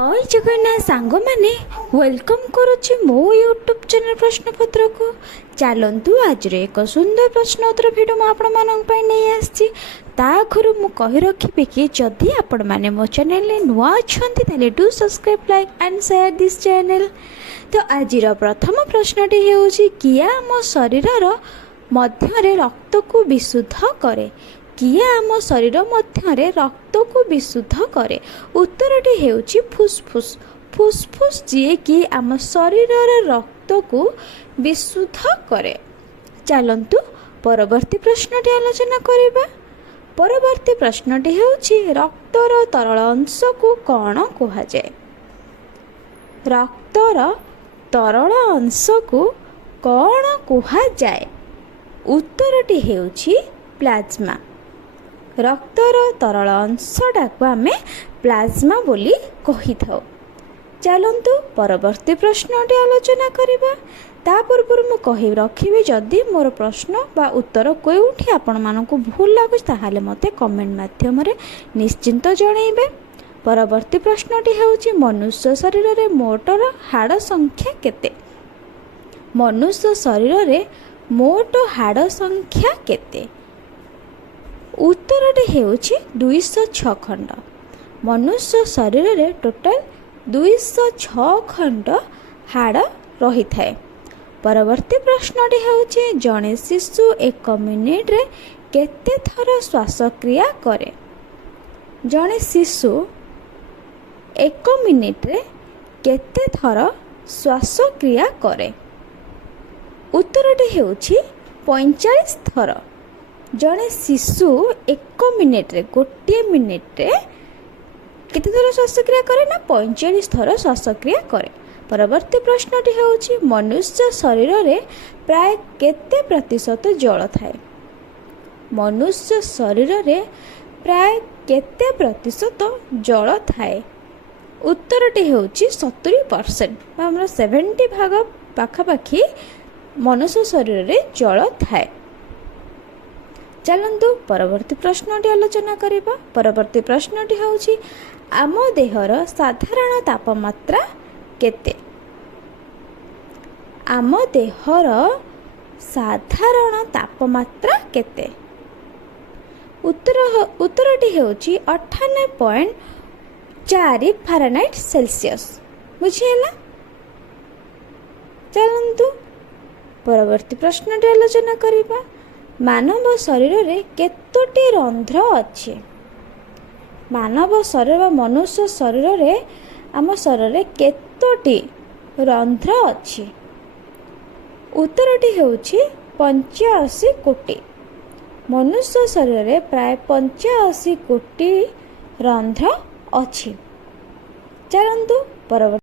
जय जगन्नाथ सांग मैंने वेलकम करुच्ची मो यूट्यूब चैनल प्रश्नपत्र को चलतु आज एक सुंदर प्रश्नोत्तर भिडियो मुझे नहीं आसी आखिर मुझे कही रखी कि जदि आपण मैंने मो चैनल नुआ अच्छा do subscribe like and share this channel. तो आज प्रथम प्रश्नटी है किए आम शरीर मध्य रक्त को विशुद्ध करे किए आम शरीर मध्य रक्त को विशुद्ध करे। उत्तरटी हेउची फुसफुस। फुसफुस जी कि आम शरीर रक्त को विशुद्ध करे। चलतु परवर्ती प्रश्नटी आलोचना करिबा। परवर्ती प्रश्नटी हेउची रक्तर तरल अंश को कौन कहा जाए। रक्तर तरल अंश को कौन कहा जाए। उत्तरटी हेउची प्लाज्मा। रक्तर तरल अंशटा को आम प्लाज्मा बोली कही था। चलतु परवर्ती प्रश्नटी आलोचना करिबा। ता पूर्व मु कहि रखिबि जदि मोर प्रश्न बा उत्तर कोउठी आपण मानकु भूल लागुच ताहाले मते कमेंट माध्यम रे निश्चिंत जणैबे। परवर्ती प्रश्नटी हेउची मनुष्य शरीर रे मोटर हाड़ संख्या केते। मनुष्य शरीर रे मोट हाड़ संख्या केते। उत्तरटी हेउची 206 खंड। मनुष्य शरीर रे टोटल 206 खंड हाड़ रही थाए। परवर्ती प्रश्नटी हेउची जणे शिशु 1 मिनिट रे केते थर श्वासक्रिया करे। जणे शिशु 1 मिनिट रे केते थर श्वासक्रिया करे। उत्तरटी हेउची 45 थर। जड़े शिशु 1 मिनिट रे गोटे मिनिट रे केते थर श्वासक्रिया करे ना 45 थर श्वासक्रिया करे। परवर्ती प्रश्नटी हेउची मनुष्य शरीर रे प्राय केते प्रतिशत जल थाए। मनुष्य शरीर रे प्राय केते प्रतिशत जल थाए। उत्तरटी हेउची 70%। हमरा 70 भाग पाखापाखी मनुष्य शरीर रे जल थाए। चलतु परवर्ती प्रश्नटी आलोचना करिबा। परवर्ती प्रश्नटी होउची आम देहर साधारण तापमात्रा केते। आम देहर साधारण तापमात्रा केते। उत्तरटी होउची 98.4 फारेनहाइट सेल्सियस। बुझिएला। चलतु परवर्ती प्रश्नटी आलोचना करिबा। मानव शरीर रे केतोटी रंध्र अच्छे। मानव शरीर मनुष्य शरीर रे आम शरीर रे केतोटी रंध्र अच्छे। उत्तरटी हेउची 85 कोटी। मनुष्य शरीर रे प्राय 85 कोटी रंध्र अच्छी। चलतु परवर्ती